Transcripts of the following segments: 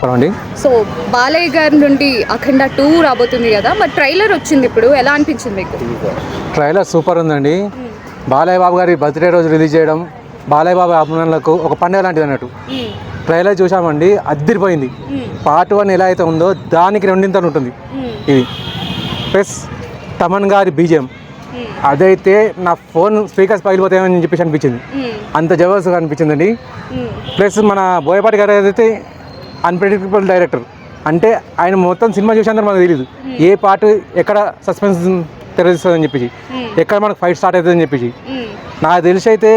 నమస్కారం అండి సో బాలయ్య గారి నుండి అఖండ టూ రాబోతుంది కదా మరి ట్రైలర్ వచ్చింది ఇప్పుడు ఎలా అనిపించింది మీకు ట్రైలర్ సూపర్ ఉందండి బాలయ్య బాబు గారి బర్త్డే రోజు రిలీజ్ చేయడం బాలయ్య బాబు అభిమానులకు ఒక పండుగ లాంటిది అన్నట్టు. ట్రైలర్ చూసామండి అద్దరిపోయింది. పార్ట్ వన్ ఎలా అయితే ఉందో దానికి రెండింతలు ఉంటుంది. ఇది ప్లస్ తమన్ గారి బీజిఎం. అదైతే నా ఫోన్ స్పీకర్స్ పగిలిపోతాయని చెప్పేసి అనిపించింది. అంత జబర్దస్త్గా అనిపించిందండి. ప్లస్ మన బోయపాటి గారు అయితే అన్ప్రెడిక్టబుల్ డైరెక్టర్ అంటే ఆయన మొత్తం సినిమా చూసేందుకు మనకు తెలియదు ఏ పార్ట్ ఎక్కడ సస్పెన్స్ తెరదిస్తుందని చెప్పేసి. మ్మ్. ఎక్కడ మనకు ఫైట్ స్టార్ట్ అవుతుందని చెప్పేసి. మ్మ్. నాకు తెలిసి అయితే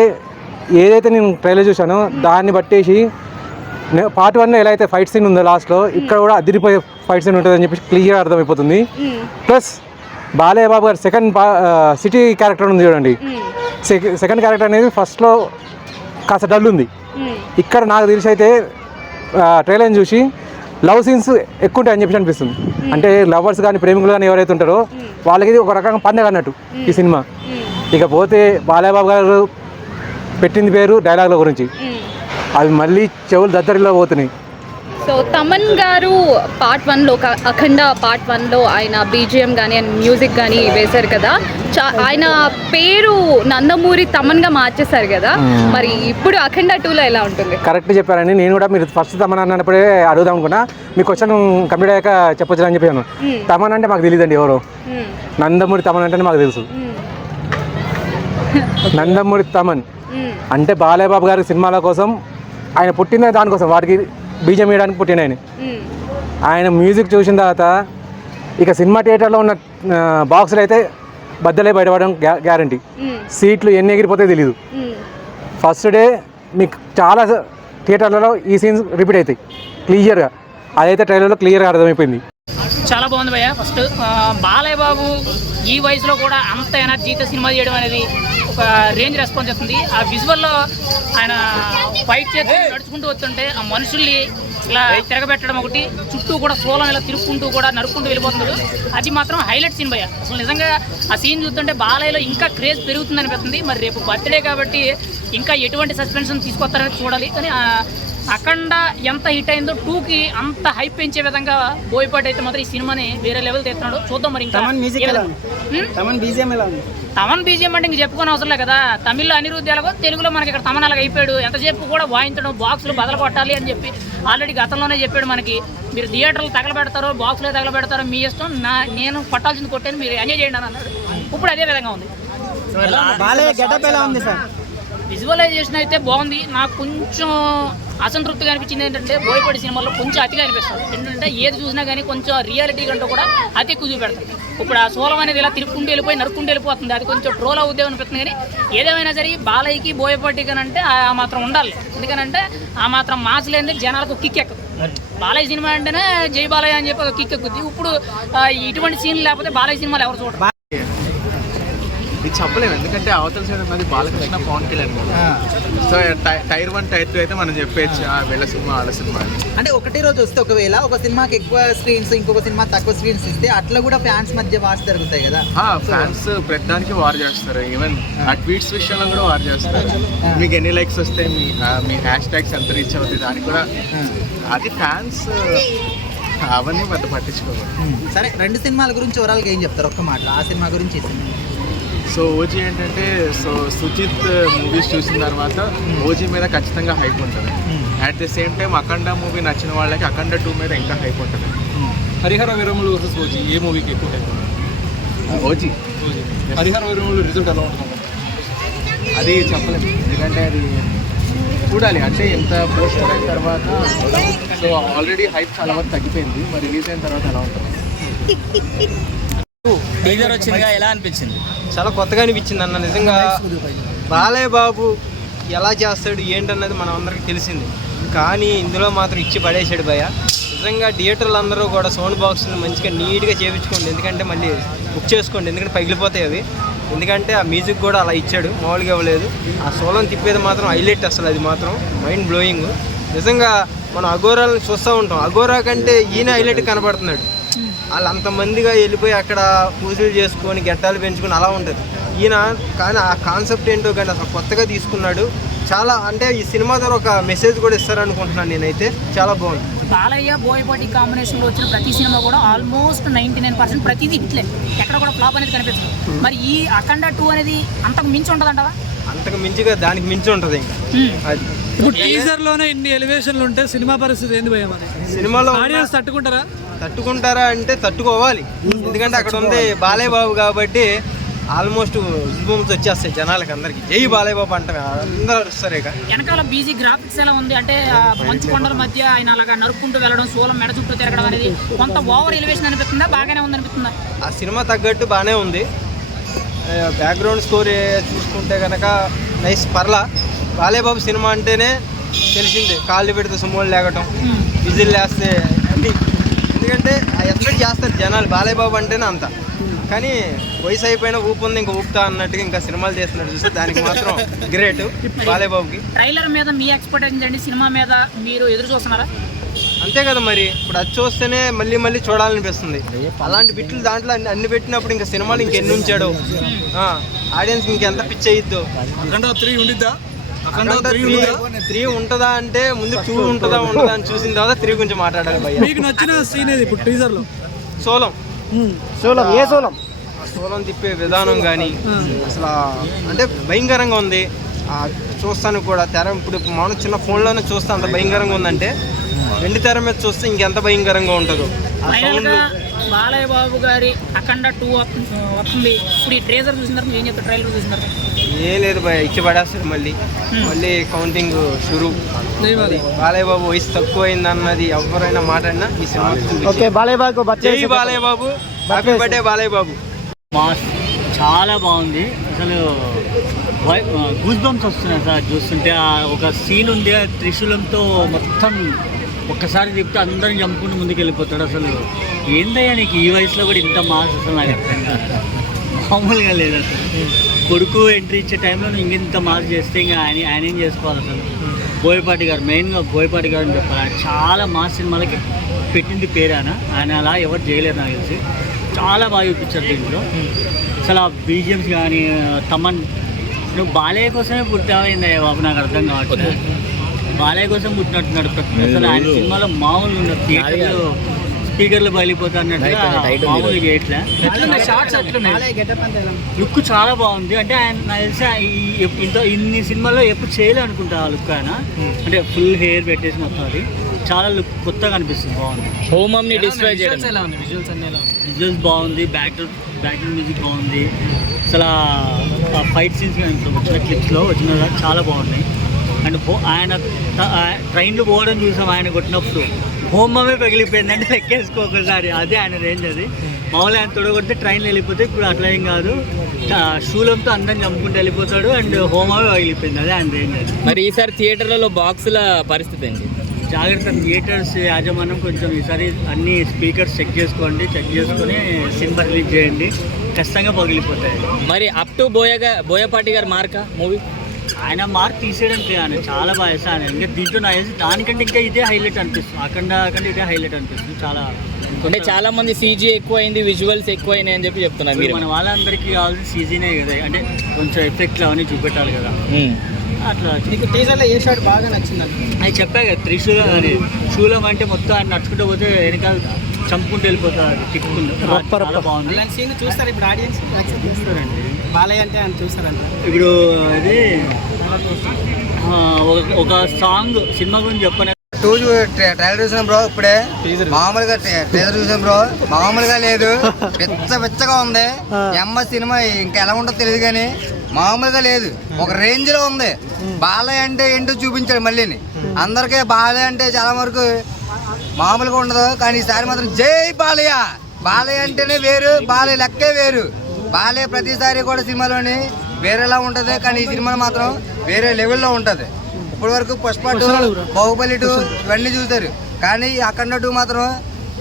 ఏదైతే నేను ట్రైలర్ చూశానో దాన్ని బట్టేసి పార్ట్ వన్ ఎలా అయితే ఫైట్ సీన్ ఉందో లాస్ట్లో ఇక్కడ కూడా అదిరిపోయే ఫైట్ సీన్ ఉంటుందని చెప్పేసి క్లియర్ అర్థమైపోతుంది. ప్లస్ బాలయ్య బాబు గారు సెకండ్ సిటీ క్యారెక్టర్ ఉంది చూడండి. సెకండ్ క్యారెక్టర్ అనేది ఫస్ట్లో కాస్త డల్ ఉంది. ఇక్కడ నాకు తెలిసి అయితే ట్రైలర్ చూసి లవ్ సీన్స్ ఎక్కువ ఉంటాయి అని చెప్పి అనిపిస్తుంది అంటే లవర్స్ కానీ ప్రేమికులు కానీ ఎవరైతే ఉంటారో వాళ్ళకి ఒక రకంగా పండగ అన్నట్టు ఈ సినిమా. ఇకపోతే బాలయ్యబాబు గారు పెట్టింది పేరు డైలాగుల గురించి. అవి మళ్ళీ చెవులు దద్దరిలో పోతున్నాయి. సో తమన్ గారు పార్ట్ వన్లో అఖండ పార్ట్ వన్లో ఆయన బీజిఎం కానీ అండ్ మ్యూజిక్ కానీ వేశారు కదా. చా ఆయన పేరు నందమూరి తమన్గా మార్చేశారు కదా. మరి ఇప్పుడు అఖండ టూలో ఎలా ఉంటుంది? కరెక్ట్ చెప్పారండి. నేను కూడా మీరు ఫస్ట్ తమన్ అన్నప్పుడే అడుగుదాం అనుకున్నా. మీ క్వశ్చన్ కంప్లీట్ అయ్యాక చెప్పొచ్చు అని చెప్పాను. తమన్ అంటే మాకు తెలియదండి ఎవరు. మ్మ్. నందమూరి తమన్ అంటే మాకు తెలుసు. నందమూరి తమన్. అంటే బాలయ్య బాబు గారి సినిమాల కోసం ఆయన పుట్టిన దానికోసం వాటికి బీజం వేయడానికి పుట్టిన ఆయన. ఆయన మ్యూజిక్ చూసిన తర్వాత ఇక సినిమా థియేటర్లో ఉన్న బాక్సులు అయితే బద్దలే బయటపడడం గ్యా గ్యారంటీ. సీట్లు ఎన్ని ఎగిరిపోతే తెలియదు. ఫస్ట్ డే మీకు చాలా థియేటర్లలో ఈ సీన్స్ రిపీట్ అవుతాయి క్లియర్గా అదైతే ట్రైలర్లో క్లియర్గా అర్థమైపోయింది బాగుంది భయ్య. ఫస్ట్ బాలయ్య బాబు ఈ వయసులో కూడా అంత ఎనర్జీతో సినిమా చేయడం అనేది ఒక రేంజ్ రెస్పాన్స్ ఇస్తుంది ఆ విజువల్లో ఆయన ఫైట్ చేసి నడుచుకుంటూ వస్తుంటే ఆ మనుషుల్ని ఇలా తిరగబెట్టడం ఒకటి చుట్టూ కూడా సోలం ఇలా తిరుక్కుంటూ కూడా నరుక్కుంటూ వెళ్ళిపోతున్నాడు. అది మాత్రం హైలైట్ సీన్ భయ్య. అసలు నిజంగా ఆ సీన్ చూస్తుంటే బాలయ్యలో ఇంకా క్రేజ్ పెరుగుతుంది అనిపిస్తుంది. మరి రేపు బర్త్డే కాబట్టి ఇంకా ఎటువంటి సస్పెన్షన్ తీసుకొస్తారని చూడాలి. కానీ అఖండ ఎంత హిట్ అయిందో టూకి అంత హైప్ పెంచే విధంగా బోయపాటి అయితే మాత్రం ఈ సినిమాని వేరే లెవెల్ తెస్తున్నాడు. చూద్దాం మరి ఇంకా. తమన్ బీజిఎం ఎలా ఉంది? తమన్ బీజిఎం అంటే ఇంక చెప్పుకోని అవసరం లేదు కదా. తమిళ్ళో అనిరుద్ధ్ ఎలాగో తెలుగులో మనకి ఇక్కడ తమన్ అలాగ అయిపోయాడు. ఎంతసేపు కూడా వాయించడం బాక్సులు బదలు కొట్టాలి అని చెప్పి ఆల్రెడీ గతంలోనే చెప్పాడు మనకి. మీరు థియేటర్లు తగలబెడతారో బాక్సులే తగలబెడతారో మీ ఇష్టం. నా నేను కొట్టాల్సింది కొట్టాను మీరు ఎంజాయ్ చేయండి అని అన్నాడు. ఇప్పుడు అదే విధంగా ఉంది. బాలయ్య గెటప్ ఎలా ఉంది సార్? విజువలైజేషన్ అయితే బాగుంది. నాకు కొంచెం అసంతృప్తిగా అనిపించింది ఏంటంటే బోయపాటి సినిమాలో కొంచెం అతిగా అనిపిస్తుంది. ఏంటంటే ఏది చూసినా కానీ కొంచెం రియాలిటీ కంటే కూడా అతి ఎక్కువ చూపెడతారు. ఇప్పుడు ఆ సోలం అనేది ఇలా తిరుక్కుంటూ వెళ్ళిపోయి నరుక్కుంటూ వెళ్ళిపోతుంది. అది కొంచెం ట్రోల్ అవుద్దే అనిపిస్తుంది కానీ ఏదేమైనా సరే బాలయ్యకి బోయపాటి అంటే ఆ మాత్రం ఉండాలి. ఎందుకనంటే ఆ మాత్రం మాస్ లేని జనాలకు కిక్ ఎక్కదు బాలయ్య సినిమా అంటేనే జై బాలయ్య అని చెప్పి ఒక కిక్ ఎక్కుద్ది ఇప్పుడు ఇటువంటి సీన్ లేకపోతే బాలయ్య సినిమాలు ఎవరు చూడరు. ఇది చెప్పలేము. ఎందుకంటే అవతల సైడ్ ఉన్నది Balakrishna Pawan Kalyan so tier one tier two అయితే మనం చెప్పేయచ్చు. ఆ వీళ్ళ సినిమా వాళ్ళ సినిమా. అంటే ఒకటే రోజు వస్తే ఒకవేళ ఒక సినిమాకి ఎక్కువ స్క్రీన్స్ ఇంకొక సినిమా తక్కువ స్క్రీన్స్ ఇస్తే అట్లా కూడా ఫ్యాన్స్ మధ్య వార్స్ జరుగుతాయి కదా. ఆ, ఫ్యాన్స్ ప్రతిదానికి వార్ చేస్తారు. ఈవెన్ ఆ. ట్వీట్స్ విషయంలో కూడా వార్ చేస్తారు. మీకు ఎన్ని లైక్స్ వస్తే మీ మీ హ్యాష్ ట్యాగ్స్ ఎంత రీచ్ అవుతుంది దానికి కూడా అది ఫ్యాన్స్ అవన్నీ పెద్ద పట్టించుకోవాలి సరే రెండు సినిమాల గురించి ఓవరాల్గా ఏం చెప్తారు? ఒక్క మాట ఆ సినిమా గురించి ఈ సినిమా సో ఓజీ ఏంటంటే సో సుజిత్ మూవీస్ చూసిన తర్వాత ఓజీ మీద ఖచ్చితంగా హైప్ ఉంటుంది. At the same time Akhanda movie నచ్చిన వాళ్ళకి అఖండ టూ మీద ఇంకా హైప్ ఉంటుంది. హరిహర వీరములు వర్సెస్ ఓజీ ఏ మూవీకి ఎక్కువ time OG. Harihara Veeramallu result ఎలా ఉంటుంది అది చెప్పలేము ఎందుకంటే అది చూడాలి. అంటే ఇంత పోస్టర్ అయిన తర్వాత సో ఆల్రెడీ హైప్ చాలా వరకు తగ్గిపోయింది. మరి రిలీజ్ అయిన తర్వాత ఎలా ఉంటుంది. టీజర్ వచ్చిందిగా ఎలా అనిపించింది? చాలా కొత్తగా అనిపించింది అన్న. నిజంగా బాలయ్య బాబు ఎలా చేస్తాడు ఏంటన్నది మనం అందరికీ తెలిసింది. కానీ ఇందులో మాత్రం ఇచ్చి పడేసాడు భయ నిజంగా థియేటర్లు అందరూ కూడా సౌండ్ బాక్స్ని మంచిగా నీట్గా చేయించుకోండి ఎందుకంటే మళ్ళీ బుక్ చేసుకోండి. ఎందుకంటే పగిలిపోతాయి అవి. ఎందుకంటే ఆ మ్యూజిక్ కూడా అలా ఇచ్చాడు. మామూలుగా ఇవ్వలేదు. ఆ సోలం తిప్పేది మాత్రం హైలైట్ అసలు అది మాత్రం. Mind blowing. నిజంగా మనం అఘోరాలను చూస్తూ ఉంటాం. అఘోరా కంటే ఈయన హైలైట్ కనబడుతున్నాడు. వాళ్ళు అంతమందిగా వెళ్ళిపోయి అక్కడ పూజలు చేసుకొని గెట్టాలు పెంచుకొని అలా ఉంటుంది. ఈయన కానీ ఆ కాన్సెప్ట్ ఏంటో కానీ అసలు కొత్తగా తీసుకున్నాడు. చాలా అంటే ఈ సినిమా ద్వారా ఒక మెసేజ్ కూడా ఇస్తారనుకుంటున్నాను నేనైతే. చాలా బాగుంది. బాలయ్య బోయపాటి కాంబినేషన్లో వచ్చిన ప్రతి సినిమా కూడా ఆల్మోస్ట్ నైంటీ నైన్ పర్సెంట్ ప్రతిదీ ఇట్లే ఎక్కడ కూడా ఫ్లాప్ అనేది కనిపించదు. మరి ఈ అఖండ టూ అనేది అంతకు మించి ఉంటుందంటావా? అంతకు మించిగా దానికి మించి ఉంటుంది ఇంకా. అది. ఇప్పుడు టీజర్లోనే ఇన్ని ఎలివేషన్లు ఉంటే సినిమా పరిస్థితి ఏంది భయ సినిమాలో ఆడియన్స్ తట్టుకుంటారా? తట్టుకుంటారా అంటే తట్టుకోవాలి. ఎందుకంటే అక్కడ ఉంది బాలయ్య బాబు కాబట్టి ఆల్మోస్ట్ ఉద్భూమ్స్ వచ్చేస్తాయి జనాలకి అందరికి. జై బాలయ్య బాబు అంటే అందరూ అరుస్తారు ఇక. వెనకాల బీజీ గ్రాఫిక్స్ ఎలా ఉంది? అంటే ఆ మంచు కొండల మధ్య ఆయన అలాగా నరుక్కుంటూ వెళ్ళడం సోలం మెడ చుట్టూ తిరగడం అనేది కొంత ఓవర్ ఎలివేషన్ అనిపిస్తుందా? బాగానే ఉంది అనిపిస్తుందా? ఆ సినిమా తగ్గట్టు బాగానే ఉంది. బ్యాక్గ్రౌండ్ స్టోరీ చూసుకుంటే కనుక నైస్ పర్లా. బాలయ్య బాబు సినిమా అంటేనే తెలిసిందే కాళ్ళు పెడితే సుమ్మోలు లేకటం విజిల్ వేస్తే అన్ని ఎందుకంటే ఆ ఎక్స్పెక్ట్ చేస్తారు జనాలు. బాలయ్య బాబు అంటేనే అంత. కానీ వయసు అయిపోయిన ఊపు ఉంది ఇంకా ఊపుతా అన్నట్టుగా ఇంకా సినిమాలు చేస్తున్నట్టు చూస్తే దానికి మాత్రం గ్రేట్ బాలయ్య బాబుకి ట్రైలర్ మీద మీ ఎక్స్పెక్టేషన్ అండి సినిమా మీద మీరు ఎదురు చూస్తున్నారా? అంతే కదా మరి. ఇప్పుడు అది చూస్తేనే మళ్ళీ మళ్ళీ చూడాలనిపిస్తుంది. అలాంటి బిట్లు దాంట్లో అన్ని అన్ని పెట్టినప్పుడు ఇంకా సినిమాలు ఇంకెన్ని ఉంచాడు. ఆడియన్స్ ఇంకెంత పిచ్ అయ్యిద్దో త్రీ ఉండిద్దా? త్రీ ఉంటుందా అంటే ముందు టూ ఉంటుందా ఉండదా అని చూసిన తర్వాత త్రీ గురించి మాట్లాడాలి భయ్య. మీకు నచ్చిన సీన్ ఏది ఇప్పుడు టీజర్లో సోలం సోలం ఏ సోలం? ఆ సోలం తిప్పే విధానం కానీ అసలు అంటే భయంకరంగా ఉంది. ఆ చూస్తాను కూడా. తెర ఇప్పుడు మనం చిన్న ఫోన్లోనే చూస్తే అంత భయంకరంగా ఉందంటే వెండి తెర మీద చూస్తే ఇంకెంత భయంకరంగా ఉంటుందో. బాలయ్య బాబు గారి అఖండ టూ వస్తుంది. ఇప్పుడు ఈ ట్రేజర్ చూసిన తర్వాత ఏం చెప్తారు ట్రైలర్ చూసిన తర్వాత. ఏం లేదు భయ ఇచ్చి పడేస్తారు మళ్ళీ మళ్ళీ కౌంటింగ్ షురు. బాలయ్య బాబు వయసు తక్కువ అయింది అన్నది ఎవరైనా మాట్లాడినా ఈ సినిమా ఓకే బాలయ్య బాబు జై Balayya Babu happy birthday Balayya Babu mass చాలా బాగుంది. అసలు గూస్ బంప్స్ వస్తున్నాయి సార్ చూస్తుంటే. ఆ ఒక సీన్ ఉంది ఆ త్రిశూలంతో మొత్తం ఒక్కసారి చెప్తే అందరం చంపుకుంటూ ముందుకు వెళ్ళిపోతాడు అసలు. ఏందయ్యా నీకు ఈ వయసులో కూడా ఇంత మాస్ అసలు నాకు అర్థం కాదు. మామూలుగా లేదు అసలు. కొడుకు ఎంట్రీ ఇచ్చే టైంలో నువ్వు ఇంకెంత మాస్ చేస్తే ఇంకా ఆయన ఆయన ఏం చేసుకోవాలి అసలు? బోయపాటి గారు మెయిన్గా బోయపాటి గారు అని చెప్పాలి. ఆయన చాలా మాస్ సినిమాలకి పెట్టింది పేరు ఆయన. ఆయన అలా ఎవరు చేయలేరు నాకు తెలిసి. చాలా బాగా చూపించారు దీంట్లో. అసలు ఆ బీజిఎమ్స్ కానీ తమన్ నువ్వు బాలయ్య కోసమే పుట్టావైందయ్యా బాబు? నాకు అర్థం కావట్లేదు. బాలయ్య కోసం పుట్టినట్టున్నాడు అసలు ఆయన సినిమాలో మామూలు ఉన్నారు థియేటర్లో స్పీకర్లు బయలిపోతా అన్నట్టుగా మామూలు చేయట్లే షార్ట్స్ లుక్ చాలా బాగుంది. అంటే ఆయన నాకు తెలిసి ఇంత ఇన్ని సినిమాల్లో ఎప్పుడు చేయలే అనుకుంటా ఆ లుక్ ఆయన. అంటే ఫుల్ హెయిర్ పెట్టేసి మొత్తం అది. చాలా లుక్ కొత్తగా అనిపిస్తుంది బాగుంది. చేయడం. ఎలా ఉంది విజువల్స్ అన్ని ఎలా ఉంది విజువల్స్ బాగుంది బ్యాక్ బ్యాక్గ్రౌండ్ మ్యూజిక్ బాగుంది. అసలు ఆ ఫైట్ సీన్స్ వచ్చిన క్లిప్స్లో వచ్చిన చాలా బాగున్నాయి. అండ్ ఆయన ట్రైన్లో పోవడం చూసాం ఆయన కొట్టినప్పుడు. హోమమే పగిలిపోయింది అంటే లెక్కేసుకో ఒకసారి అదే ఆయన రేంజ్ అది. మామూలు ఆయన తొడగొడితే ట్రైన్లో వెళ్ళిపోతే ఇప్పుడు అట్లా ఏం కాదు. శూలంతో అందరం చంపుకుంటూ వెళ్ళిపోతాడు అండ్ హోమమే పగిలిపోయింది. అదే ఆయన రేంజ్ అది. మరి ఈసారి థియేటర్లలో బాక్సుల పరిస్థితి ఏంటి? జాగ్రత్త థియేటర్స్ యాజమాన్యం కొంచెం ఈసారి అన్ని స్పీకర్స్ చెక్ చేసుకోండి చెక్ చేసుకొని సినిమా రిలీజ్ చేయండి. ఖచ్చితంగా పగిలిపోతాయి. మరి అప్ టు బోయగా బోయపాటి గారి మార్క మూవీ? ఆయన మార్క్ తీసేయడానికి ఆయన చాలా బాగా ఆయన. ఇంకా దీంట్లో నా తెలిసి దానికంటే ఇంకా ఇదే హైలైట్ అనిపిస్తుంది. అఖండ కంటే ఇదే హైలైట్ అనిపిస్తుంది. చాలా అంటే చాలా మంది సీజీ ఎక్కువ అయింది విజువల్స్ ఎక్కువ అయినాయి అని చెప్పి చెప్తున్నారు మీరు. మన వాళ్ళందరికీ కావాల్సిన సీజనే కదా. అంటే కొంచెం ఎఫెక్ట్లు అవన్నీ చూపెట్టాలి కదా. అట్లా నీకు టీజర్లో ఏ షాట్ బాగా నచ్చిందండి అది చెప్పా కదా త్రిశూలం అని. శూలం అంటే మొత్తం ఆయన నడుచుకుంటూ పోతే వెనకాల చంపుకుంటూ వెళ్ళిపోతారు తిప్పుకుంటూ. చాలా బాగుంది. సీన్ చూస్తారు ఇప్పుడు ఆడియన్స్ చూస్తారండి. బాలయ్య అంటే ఆయన చూస్తారంట. ఇప్పుడు అది ఒక- ఒక సాంగ్ సినిమా గురించి చెప్పనే టూ ట్రైలర్ చూసాం బ్రో ఇప్పుడే. మామూలుగా ట్రైలర్ చూసాం బ్రో. మామూలుగా లేదు. పిచ్చ పిచ్చగా ఉంది. ఎమ్మ సినిమా ఇంకా ఎలా ఉంటుందో తెలియదు కానీ మామూలుగా లేదు. ఒక రేంజ్లో ఉంది బాలయ్య అంటే ఏంటో చూపించాడు మళ్ళీని. అందరికీ బాలయ్య అంటే చాలా వరకు మామూలుగా ఉండదు. కానీ ఈసారి మాత్రం జై బాలయ్య. బాలయ్య అంటేనే వేరు బాలయ్య లెక్కే వేరు. బాలయ్య ప్రతిసారి కూడా సినిమాలోని వేరేలా ఉంటుంది కానీ ఈ సినిమా మాత్రం వేరే లెవెల్లో ఉంటుంది. ఇప్పటి వరకు పుష్ప టూ బాహుబలి టూ ఇవన్నీ చూసారు కానీ అఖండ టూ మాత్రం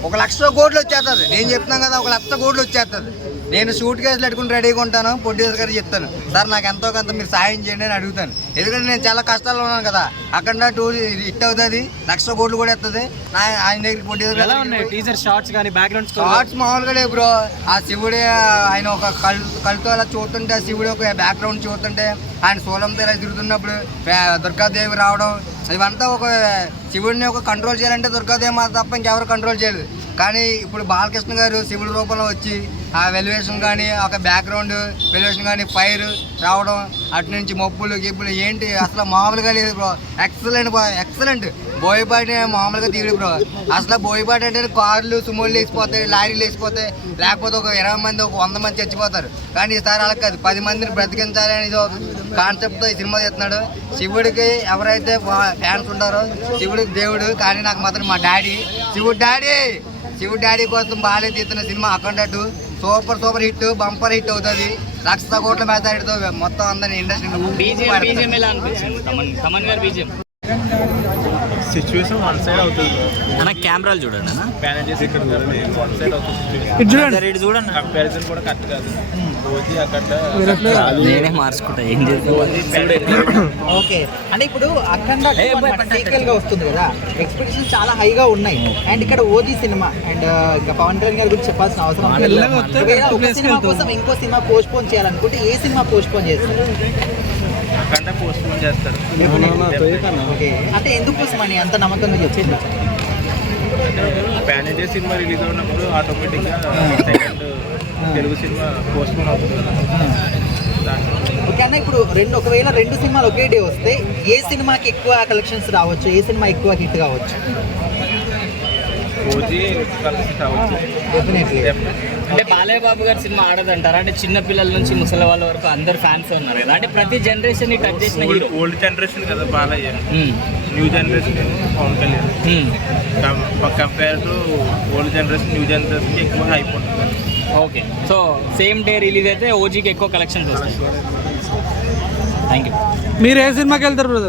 ఒక లక్ష కోట్లు వచ్చేస్తుంది నేను చెప్తున్నాను కదా ఒక లక్ష కోట్లు వచ్చేస్తుంది నేను షూట్ కేసులు పెట్టుకుని రెడీగా ఉంటాను ప్రొడ్యూసర్ గారు చెప్తాను. సార్ నాకు ఎంతో కొంత మీరు సాయం చేయండి అని అడుగుతాను. ఎందుకంటే నేను చాలా కష్టాల్లో ఉన్నాను కదా. అక్కడ టూ హిట్ అవుతుంది లక్ష కోట్లు కూడా వస్తుంది నా ఆయన దగ్గరికి ప్రొడ్యూసర్ టీజర్ షార్ట్స్ కానీ బ్యాక్గ్రౌండ్ షార్ట్స్ మామూలుగా బ్రో. ఆ శివుడే ఆయన ఒక కళ్ళు కళ్ళతో అలా చూస్తుంటే ఆ శివుడు ఒక బ్యాక్గ్రౌండ్ చూస్తుంటే ఆయన సోలంతో ఇలా తిరుగుతున్నప్పుడు దుర్గాదేవి రావడం ఇవంతా ఒక శివుడిని ఒక కంట్రోల్ చేయాలంటే దుర్గాదేవి మాత తప్ప ఇంకెవరు కంట్రోల్ చేయలేదు. కానీ ఇప్పుడు బాలకృష్ణ గారు శివుడి రూపంలో వచ్చి ఆ వెలివేషన్ కానీ ఒక బ్యాక్గ్రౌండ్ వెలివేషన్ కానీ ఫైర్ రావడం అటు నుంచి మబ్బులు గిబ్బులు ఏంటి? అసలు మామూలుగా లేదు బ్రో ఎక్సలెంట్ ఎక్సలెంట్ బోయపాటి మామూలుగా తీయడు బ్రో అసలు బోయపాటి అంటే కార్లు సుమోలు వేసిపోతాయి లారీలు వేసిపోతాయి లేకపోతే ఒక ఇరవై మంది ఒక వంద మంది చచ్చిపోతారు. కానీ ఈసారి అలా కాదు. పది మందిని బ్రతికించాలి అనేది కాన్సెప్ట్తో ఈ సినిమా చేస్తున్నాడు శివుడికి ఎవరైతే ఫ్యాన్స్ ఉంటారో శివుడికి దేవుడు కానీ నాకు మాత్రం మా డాడీ శివుడు డాడీ! శివుడు డాడీ కోసం బాగాలే తీస్తున్న సినిమా అక్కడ super super hit bumper hit అవుతుంది. లక్ష కోట్ల మెథడ్తో మొత్తం అందరినీ ఇండస్ట్రీ సిచ్యువేషన్ వన్ సైడ్ అవుతుంది అన్న కెమెరాలు చూడండి అన్న. మేనేజెస్ ఇక్కడ వన్ సైడ్ అవుతుంది చూడండి ఇటు చూడండి. కంపారిజన్ కూడా కరెక్ట్ కాదు. రోజు అక్కడ నేనే మార్చుకుంటా ఏం చేస్తాను ఓకే. అంటే ఇప్పుడు అఖండ సీక్వెల్గా వస్తుంది కదా. ఎక్స్పెక్టేషన్ చాలా హైగా ఉన్నాయి. అండ్ ఇక్కడ ఓజీ సినిమా అండ్ ఇంకా పవన్ కళ్యాణ్ గారి గురించి చెప్పాల్సిన అవసరం ఒక సినిమా. కోసం ఇంకో సినిమా పోస్ట్ పోన్ చేయాలనుకుంటే ఏ సినిమా పోస్ట్ పోన్ చేస్తారు? అక్కడ పోస్ట్ పోన్ చేస్తారు ఓకే. అంటే ఎందుకోసం అని అంత నమ్మకంగా చెప్తుంది ప్యాన్ ఇండియా సినిమా రిలీజ్ అయినప్పుడు ఆటోమేటిక్గా second Telugu cinema postpone అవుతుంది ఓకే అన్న ఇప్పుడు రెండు ఒకవేళ రెండు సినిమాలు ఒకే డే వస్తే ఏ సినిమాకి ఎక్కువ కలెక్షన్స్ రావచ్చు? ఏ సినిమా ఎక్కువ హిట్ కావచ్చు? ఓజీ కలిసి అంటే బాలయ్య బాబు గారి సినిమా ఆడదంటారా? అంటే చిన్న పిల్లల నుంచి ముసలి వాళ్ళ వరకు అందరు ఫ్యాన్స్ ఉన్నారు కదా. అంటే ప్రతి జనరేషన్ని టచ్ చేసిన హీరో ఓల్డ్ జనరేషన్ కదా Balayya. New generation Pawan Kalyan. Compare to old generation new జనరేషన్కి ఎక్కువ అయిపోతుంది okay so same day release అయితే ఓజీకి ఎక్కువ కలెక్షన్స్ వస్తాయి. థ్యాంక్ యూ మీరు ఏ సినిమాకి వెళ్తారు బ్రదర్